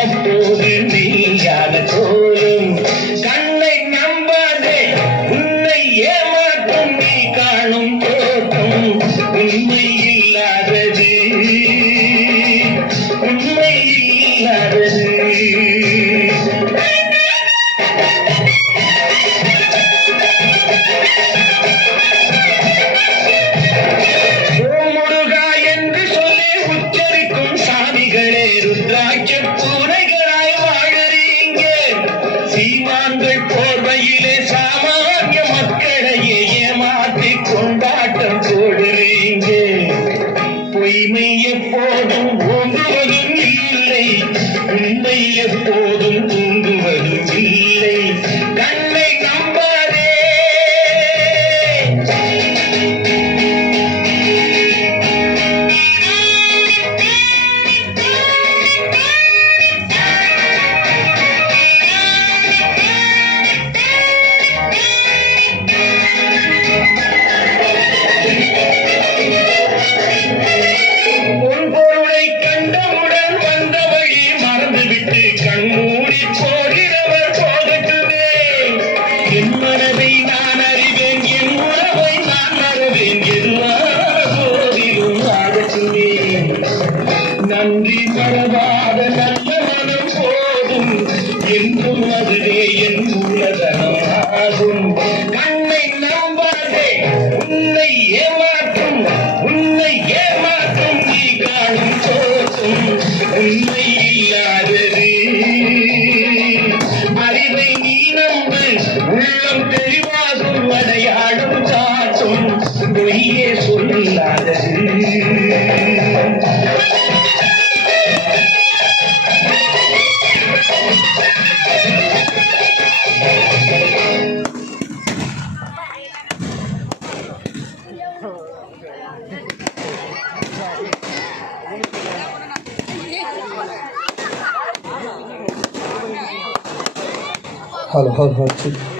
அப்போது நீயான தோலும் கண்ணை நம்பாதே உன்னை ஏமாற்றும் நீ காணும் தோற்றம் உண்மை இல்லாதது உண்மை இல்லாதது. சீமான்கள் போர்வையிலே சாமானிய மக்களையே ஏமாற்றி கொண்டாட்டம் போடுறீங்க. பொய்மை எப்போதும் ஓங்குவதும் இல்லை, உண்மை எப்போதும் தூங்குவதும் இல்லை. கண்ணை நம்பாதே. கண்மூடி போகிறவர் போகட்டுமே. என் மனதை நான் அறிவேன், என் உறவை நான் மறவேன், எல்லா போதிலும் ஆகட்டுமே. நன்றி மறவாத நல்ல மனம் போதும், என்றும் அதுவே என் மூலதனம் ஆகும். கண்ணை நம்பாதே, உன்னை ஏமாற்றும் நீ காணும் தோற்றும் உண்மை இல்லாதது. அறிவை நீ நம்பு, உள்ளம் தெளிவாகும், அடையாளம் காட்டும், பொய்யே சொல்லாதது. Hello.